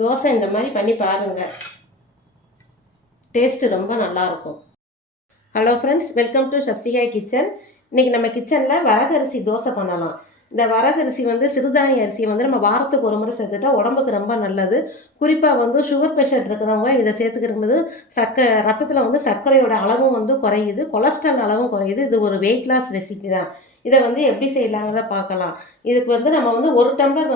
தோசை இந்த மாதிரி பண்ணி பாருங்கள், டேஸ்ட்டு ரொம்ப நல்லாயிருக்கும். Hello friends, welcome to Sasthikai kitchen. இன்றைக்கி நம்ம கிச்சனில் வரகரிசி தோசை பண்ணலாம். இந்த வரகரிசி சிறுதானிய அரிசியை நம்ம வாரத்துக்கு ஒரு முறை சேர்த்துட்டா உடம்புக்கு ரொம்ப நல்லது. குறிப்பாக சுகர் பேஷண்ட் இருக்கிறவங்க இதை சேர்த்துக்கிறபோது ரத்தத்தில் சர்க்கரையோட அளவும் குறையுது, கொலஸ்ட்ரால் அளவும் குறையுது. இது ஒரு வெயிட் லாஸ் ரெசிபி தான். இதை எப்படி செய்யலாங்கிறத பார்க்கலாம். இதுக்கு நம்ம 1 டம்ளர்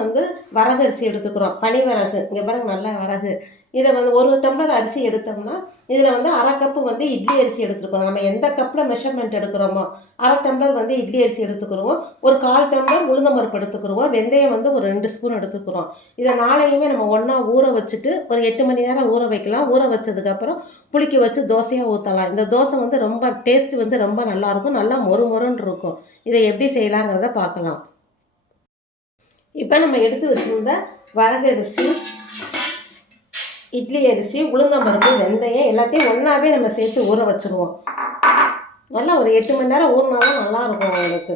வரகரிசி எடுத்துக்கிறோம். பனி வரகு, இங்கே பாருங்க, நல்ல வரகு. இதை 1 டம்ளர் அரிசி எடுத்தோம்னா இதில் 1/2 கப்பு இட்லி அரிசி எடுத்துக்கிறோம். நம்ம எந்த கப்பில் மெஷர்மெண்ட் எடுக்கிறோமோ 1/2 டம்ளர் இட்லி அரிசி எடுத்துக்கிறோம். ஒரு 1/4 டம்ளர் உளுந்தம்பருப்பு எடுத்துக்கிறோம். வெந்தயம் ஒரு 2 ஸ்பூன் எடுத்துக்கிறோம். இதை நாளையுமே நம்ம ஒன்றா ஊற வச்சுட்டு ஒரு 8 மணி நேரம் ஊற வைக்கலாம். ஊற வச்சதுக்கப்புறம் புளிக்க வச்சு தோசையாக ஊற்றலாம். இந்த தோசை ரொம்ப டேஸ்ட் ரொம்ப நல்லாயிருக்கும், நல்லா மொறு மொறுன்னு இருக்கும். இதை எப்படி செய்யலாங்கிறத பார்க்கலாம். இப்போ நம்ம எடுத்து வச்சுருந்த வரகரிசி, இட்லி அரிசி, உளுந்தம்பருப்பு, வெந்தயம் எல்லாத்தையும் ஒன்றாவே நம்ம சேர்த்து ஊற வச்சுருவோம். நல்லா ஒரு 8 மணி நேரம் ஊறினா தான் நல்லாயிருக்கும். உங்களுக்கு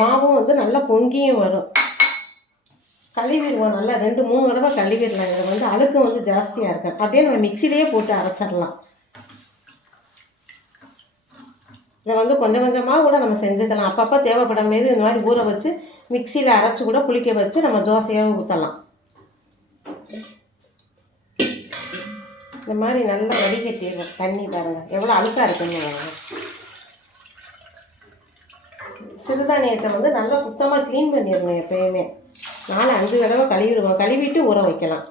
மாவும் நல்லா பொங்கியும் வரும். கழுவிடுவோம், நல்லா 2-3 தடவை கழுவிடலாம். இதை அழுக்கு ஜாஸ்தியாக இருக்கு. அப்படியே நம்ம மிக்சிலேயே போட்டு அரைச்சிடலாம். இதை கொஞ்சம் கொஞ்சமாக கூட நம்ம செஞ்சுக்கலாம். அப்பப்போ தேவைப்படும் போது இந்த மாதிரி ஊற வச்சு மிக்சியில் அரைச்சி கூட புளிக்க வச்சு நம்ம தோசையாக ஊற்றலாம். இந்த மாதிரி நல்லா வடிகட்டிடுவோம். தண்ணி பாருங்கள் எவ்வளோ அழுக்காக இருக்குன்னு. சிறுதானியத்தை நல்லா சுத்தமாக க்ளீன் பண்ணிடணும். எப்பயுமே 4-5 தடவை கழுவிடுவோம். கழுவிட்டு ஊற வைக்கலாம்.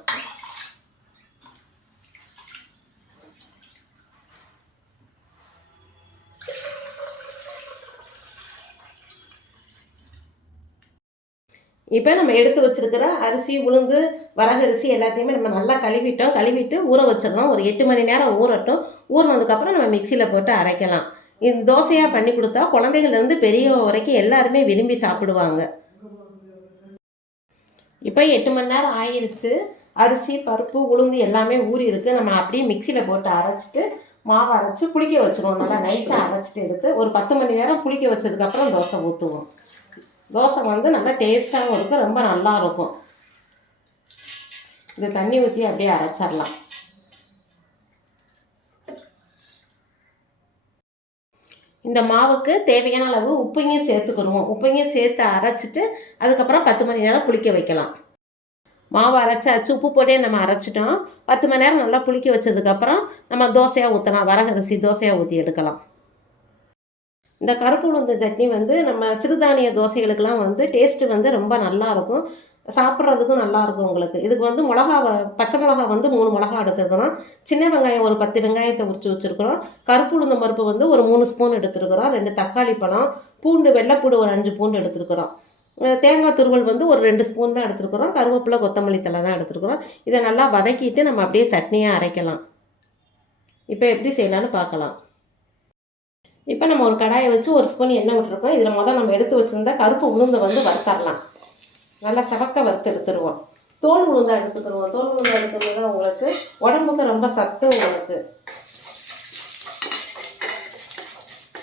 இப்போ நம்ம எடுத்து வச்சுருக்கிற அரிசி, உளுந்து, வரகரிசி எல்லாத்தையுமே நம்ம நல்லா கழுவிட்டு ஊற வச்சிடணும். ஒரு 8 மணி நேரம் ஊறட்டும். ஊறினதுக்கப்புறம் நம்ம மிக்சியில் போட்டு அரைக்கலாம். இந்த தோசையாக பண்ணி கொடுத்தா குழந்தைகள்லேருந்து பெரியவங்க வரைக்கும் எல்லாருமே விரும்பி சாப்பிடுவாங்க. இப்போ 8 மணி நேரம் ஆயிடுச்சு. அரிசி, பருப்பு, உளுந்து எல்லாமே ஊறி இருக்குது. நம்ம அப்படியே மிக்சியில் போட்டு அரைச்சிட்டு மாவு அரைச்சி புளிக்க வச்சுருவோம். நல்லா நைஸாக அரைச்சிட்டு எடுத்து ஒரு 10 மணி நேரம் புளிக்க வச்சதுக்கப்புறம் தோசை ஊற்றுவோம். தோசை நல்லா டேஸ்ட்டாகவும் இருக்கும், ரொம்ப நல்லா இருக்கும். இது தண்ணி ஊற்றி அப்படியே அரைச்சிடலாம். இந்த மாவுக்கு தேவையான அளவு உப்பையும் சேர்த்துக்கணும். உப்பையும் சேர்த்து அரைச்சிட்டு அதுக்கப்புறம் 10 மணி நேரம் புளிக்க வைக்கலாம். மாவு அரைச்சாச்சு, உப்பு போட்டே நம்ம அரைச்சிட்டோம். 10 மணி நேரம் நல்லா புளிக்க வச்சதுக்கப்புறம் நம்ம தோசையாக ஊற்றலாம். வரகரிசி தோசையாக ஊற்றி எடுக்கலாம். இந்த கருப்பு உளுந்து சட்னி நம்ம சிறுதானிய தோசைகளுக்கெல்லாம் டேஸ்ட்டு ரொம்ப நல்லாயிருக்கும். சாப்பிட்றதுக்கும் நல்லாயிருக்கும் உங்களுக்கு. இதுக்கு பச்சை மிளகா 3 மிளகா எடுத்துருக்கிறோம். சின்ன வெங்காயம் ஒரு 10 வெங்காயத்தை உரித்து வச்சுருக்கிறோம். கருப்பு உளுந்தம் பருப்பு ஒரு 3 ஸ்பூன் எடுத்துருக்கிறோம். 2 தக்காளி பழம், பூண்டு, வெள்ளைப்பூடு ஒரு 5 பூண்டு எடுத்துருக்கிறோம். தேங்காய் துருவல் ஒரு 2 ஸ்பூன் தான் எடுத்துருக்கிறோம். கருவேப்பிலை, கொத்தமல்லி தழை தான் எடுத்துருக்கிறோம். இதை நல்லா வதக்கிட்டு நம்ம அப்படியே சட்னியாக அரைக்கலாம். இப்போ எப்படி செய்யலான்னு பார்க்கலாம். இப்போ நம்ம ஒரு கடாயை வச்சு 1 ஸ்பூன் எண்ணெய் விட்டுருக்கோம். இதில் நம்ம எடுத்து வச்சுருந்தா கருப்பு உளுந்தை வறுத்தரலாம். நல்லா சவக்க வறுத்து எடுத்துருவோம். தோல் உளுந்தை எடுத்துக்கிடுவோம். தோல் உளுந்தை எடுத்துக்கிறது உங்களுக்கு உடம்புக்கு ரொம்ப சத்து. உங்களுக்கு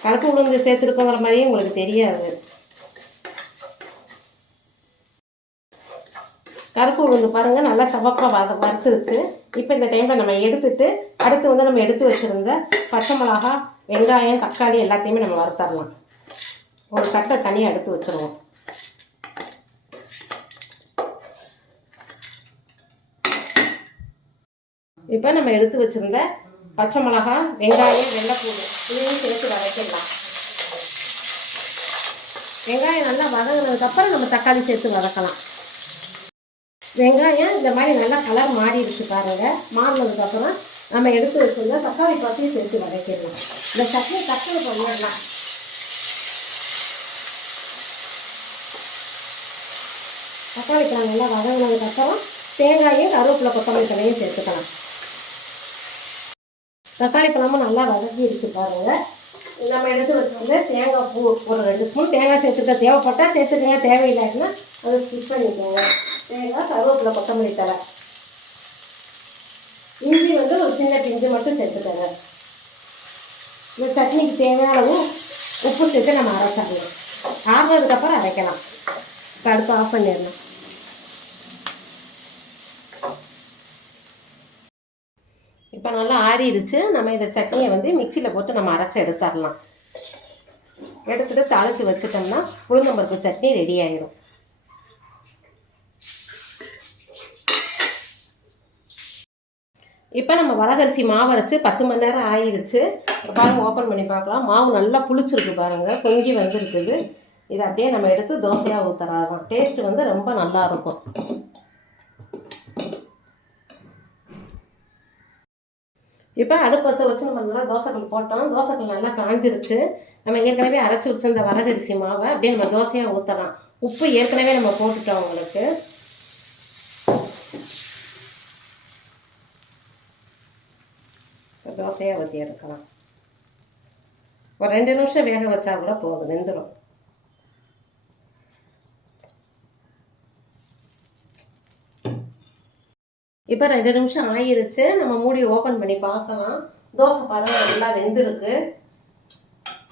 கருப்பு உளுந்து சேர்த்துருக்கோங்கிற மாதிரியே உங்களுக்கு தெரியாது. கருப்பு உளுந்து பாருங்கள், நல்லா சவப்பாக வறுத்துருக்கு. இப்போ இந்த டைமில் நம்ம எடுத்துட்டு அடுத்து நம்ம எடுத்து வச்சுருந்த பச்சை மிளகா, வெங்காயம், தக்காளி எல்லாத்தையுமே நம்ம வறுத்தரலாம். ஒரு தட்டை தனியாக எடுத்து வச்சுருவோம். இப்போ நம்ம எடுத்து வச்சுருந்த பச்சை மிளகா, வெங்காயம், வெள்ளைப்பூண்டு இதையும் சேர்த்து வதக்கிடலாம். வெங்காயம் நல்லா வதங்கினதுக்கப்புறம் நம்ம தக்காளி சேர்த்து வதக்கலாம். வெங்காயம் இந்த மாதிரி நல்லா கலர் மாறிடுச்சு பாருங்கள். மாறினதுக்கப்புறம் நம்ம எடுத்து வச்சுருந்தா தக்காளி பழத்தையும் சேர்த்து வதக்கிடலாம். இந்த சட்னி டக்குனு பண்ணிடலாம். தக்காளி பழம் நல்லா வதங்கினதுக்கப்புறம் தேங்காயும், கருவேப்பிலை, கொத்தமல்லி தழையும் சேர்த்துக்கலாம். தக்காளி பழமும் நல்லா வதக்கிடுச்சு பாருங்கள். நம்ம எடுத்து வச்சுருந்த தேங்காய் பூ ஒரு 2 ஸ்பூன் தேங்காய் சேர்த்துக்க. தேவைப்பட்டால் சேர்த்துக்கங்க, தேவையில்லாட்டினா அதை ஸ்கிப் பண்ணிக்கோங்க. தேங்காய், கருவேப்பிலை, கொத்தமல்லி தழை, இஞ்சி ஒரு சின்ன பிஞ்சு மட்டும் சேர்த்துக்கோங்க. இந்த சட்னிக்கு தேவையான அளவு உப்பு சேர்த்து நம்ம அரைச்சிடலாம். ஆறுனதுக்கப்புறம் அரைக்கலாம். இப்போ அடுப்பு ஆஃப் பண்ணிடலாம். நல்லா ஆறிடுச்சு. நம்ம இந்த சட்னியை வந்து மிக்சியில் போட்டு நம்ம அரைச்சி எடுத்துடலாம். எடுத்துகிட்டு தாளித்து வச்சுட்டோம்னா உளுந்தம்பருப்பு சட்னி ரெடி ஆகிடும். இப்போ நம்ம வரகரிசி மாவு அரைச்சி 10 மணி நேரம் ஆகிடுச்சு. பாருங்கள், ஓப்பன் பண்ணி பார்க்கலாம். மாவு நல்லா புளிச்சிருக்கு பாருங்கள், பொங்கி வந்துருக்குது. இதை அப்படியே நம்ம எடுத்து தோசையாக ஊற்றுறாதான். டேஸ்ட்டு வந்து ரொம்ப நல்லாயிருக்கும். இப்போ அடுப்பத்தை வச்சு நம்ம நல்லா தோசைக்கல் போட்டோம். தோசைக்கல் நல்லா காஞ்சிருச்சு. நம்ம ஏற்கனவே அரைச்சி வச்சிருந்த வரகரிசி மாவை அப்படியே நம்ம தோசையாக ஊற்றலாம். உப்பு ஏற்கனவே நம்ம போட்டுட்டோம் உங்களுக்கு. தோசையாக ஊற்றி எடுக்கலாம். ஒரு 2 நிமிஷம் வேக வச்சா கூட போதும், வெந்துடும். இப்போ 2 நிமிஷம் ஆகிருச்சு. நம்ம மூடி ஓப்பன் பண்ணி பார்க்கலாம். தோசை பாருங்கள், நல்லா வெந்திருக்கு.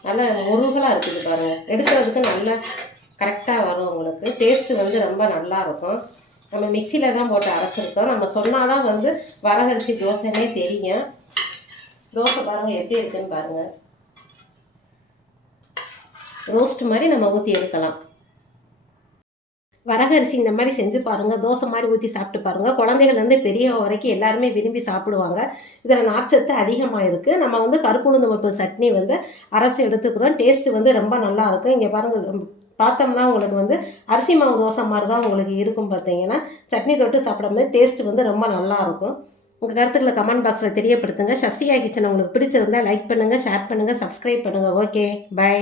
நல்லா முருகலாக இருக்குது பாருங்கள். எடுக்கிறதுக்கு நல்லா கரெக்டாக வரும் உங்களுக்கு. டேஸ்ட்டு வந்து ரொம்ப நல்லாயிருக்கும். நம்ம மிக்சியில் தான் போட்டு அரைச்சிருக்கோம். நம்ம சொன்னால் தான் வந்து வரகரிசி தோசைன்னே தெரியும். தோசை பாருங்கள் எப்படி இருக்குன்னு பாருங்கள். ரோஸ்ட் மாதிரி நம்ம ஊற்றி எடுக்கலாம். வரகரிசி இந்த மாதிரி செஞ்சு பாருங்கள். தோசை மாதிரி ஊற்றி சாப்பிட்டு பாருங்கள். குழந்தைகள்லேருந்து பெரியவங்க வரைக்கும் எல்லாருமே விரும்பி சாப்பிடுவாங்க. இதில் நார்ச்சத்து அதிகமாக இருக்குது. நம்ம வந்து கருப்பு உளுந்து பருப்பு சட்னி வந்து அரைச்சி எடுத்துக்கிறோம். டேஸ்ட்டு வந்து ரொம்ப நல்லாயிருக்கும். இங்கே பாருங்கள், பார்த்தோம்னா உங்களுக்கு வந்து அரிசி மாவு தோசை மாதிரி தான் உங்களுக்கு இருக்கும். பார்த்தீங்கன்னா சட்னி தொட்டு சாப்பிடும்போது டேஸ்ட்டு வந்து ரொம்ப நல்லாயிருக்கும். உங்கள் கருத்துக்களை கமெண்ட் பாக்ஸில் தெரியப்படுத்துங்க. சஷ்டிகா கிச்சன் உங்களுக்கு பிடிச்சிருந்தால் லைக் பண்ணுங்கள், ஷேர் பண்ணுங்கள், சப்ஸ்கிரைப் பண்ணுங்கள். Okay, by.